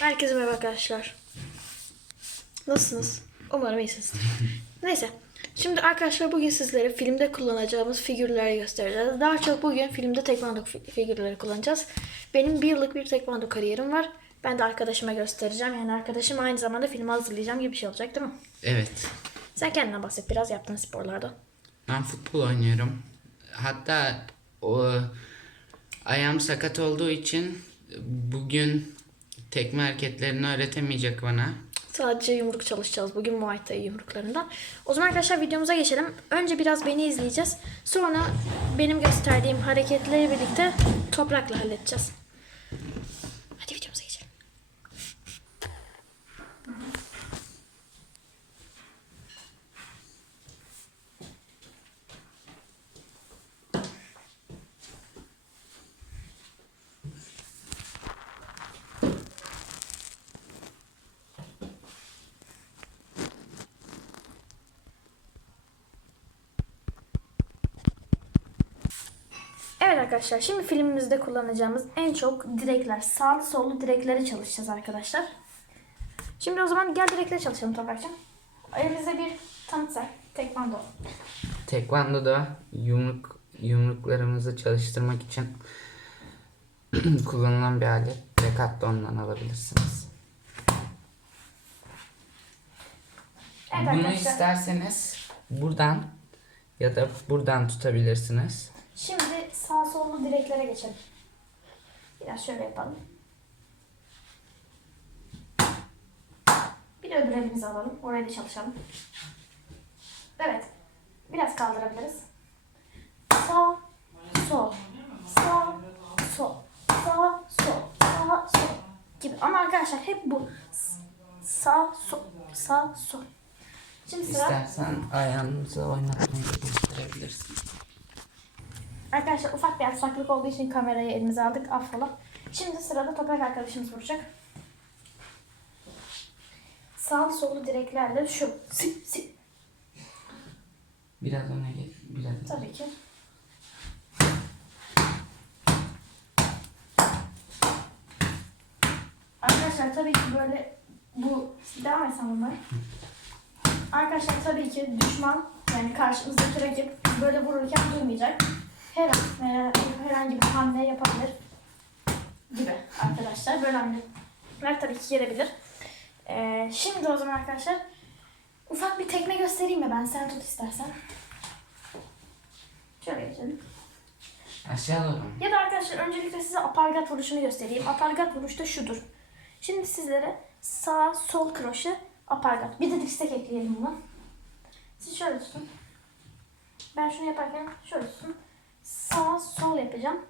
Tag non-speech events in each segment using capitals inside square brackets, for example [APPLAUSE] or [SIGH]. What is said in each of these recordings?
Herkese merhaba arkadaşlar. Nasılsınız? Umarım iyisinizdir. [LAUGHS] Neyse. Şimdi arkadaşlar bugün sizlere filmde kullanacağımız figürleri göstereceğiz. Daha çok bugün filmde tekvando fi- figürleri kullanacağız. Benim bir yıllık bir tekvando kariyerim var. Ben de arkadaşıma göstereceğim. Yani arkadaşım aynı zamanda filmi hazırlayacağım gibi bir şey olacak değil mi? Evet. Sen kendinden bahset biraz yaptığın sporlarda. Ben futbol oynuyorum. Hatta o ayağım sakat olduğu için bugün tekme hareketlerini öğretemeyecek bana. Sadece yumruk çalışacağız bugün Muay Thai yumruklarından. O zaman arkadaşlar videomuza geçelim. Önce biraz beni izleyeceğiz. Sonra benim gösterdiğim hareketleri birlikte toprakla halledeceğiz. Hadi videomuza geçelim. Evet arkadaşlar şimdi filmimizde kullanacağımız en çok direkler, sağlı sollu direkleri çalışacağız arkadaşlar. Şimdi o zaman gel direkleri çalışalım Toprak'cığım. Elimizde bir tanıtsak, tekvando. Tekvando'da yumruk yumruklarımızı çalıştırmak için [CLEARS THROAT] kullanılan bir alet. Decathlon'dan alabilirsiniz. Evet Bunu arkadaşlar. isterseniz buradan ya da buradan tutabilirsiniz. Şimdi sağ sollu direklere geçelim. Biraz şöyle yapalım. Bir öbür elimizi alalım. Oraya da çalışalım. Evet. Biraz kaldırabiliriz. Sağ, sol, sağ, sol, sağ, sol, sağ, sol gibi. Ama arkadaşlar hep bu. Sağ, sol, sağ, sol. Şimdi sıra İstersen ayağınızı oynatmayı gösterebilirsin. Arkadaşlar ufak bir aksaklık olduğu için kamerayı elimize aldık. Affola. Şimdi sırada toprak arkadaşımız vuracak. Sağlı sollu direklerle şu. Si, si. Biraz öne gel. Biraz. Tabii ki. Arkadaşlar tabii ki böyle bu devam etsem bunlar. Arkadaşlar tabii ki düşman yani karşımızdaki rakip böyle vururken durmayacak. Her an e, herhangi bir hamle yapabilir gibi arkadaşlar. Böyle hamleler tabii ki gelebilir. E, şimdi o zaman arkadaşlar ufak bir tekme göstereyim mi ben? Sen tut istersen. Şöyle geçelim. Aşağı doğru. Ya da arkadaşlar öncelikle size apargat vuruşunu göstereyim. Apargat vuruş da şudur. Şimdi sizlere sağ sol kroşe apargat. Bir de dirsek ekleyelim buna. Siz şöyle tutun. Ben şunu yaparken şöyle tutun. Sağ sol yapacağım.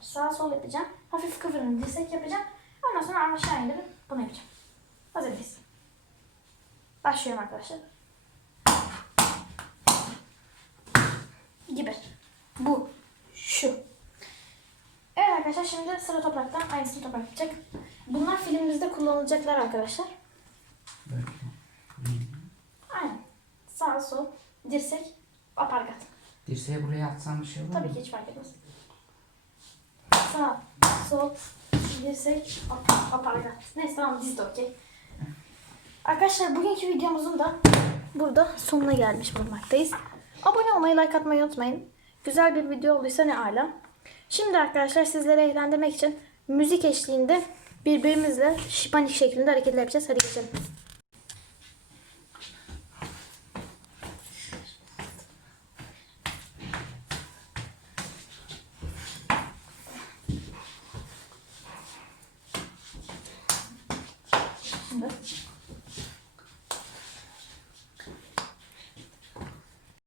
Sağ sol yapacağım. Hafif kıvırın dirsek yapacağım. Ondan sonra aşağı indirip bunu yapacağım. Hazır mıyız? Başlıyorum arkadaşlar. Gibi. Bu. Şu. Evet arkadaşlar şimdi sıra topraktan aynısını toprak yapacak. Bunlar filmimizde kullanılacaklar arkadaşlar. Böyle. Aynen. Sağ sol, dirsek. Dirseği buraya atsan bir şey olur mu? Tabii ki hiç fark etmez. Sağ, sol, dirsek, ap- aparkat. Neyse tamam diz de okey. Arkadaşlar bugünkü videomuzun da burada sonuna gelmiş bulunmaktayız. Abone olmayı, like atmayı unutmayın. Güzel bir video olduysa ne ala. Şimdi arkadaşlar sizleri eğlendirmek için müzik eşliğinde birbirimizle şipanik şeklinde hareketler yapacağız. Hadi geçelim. Şimdi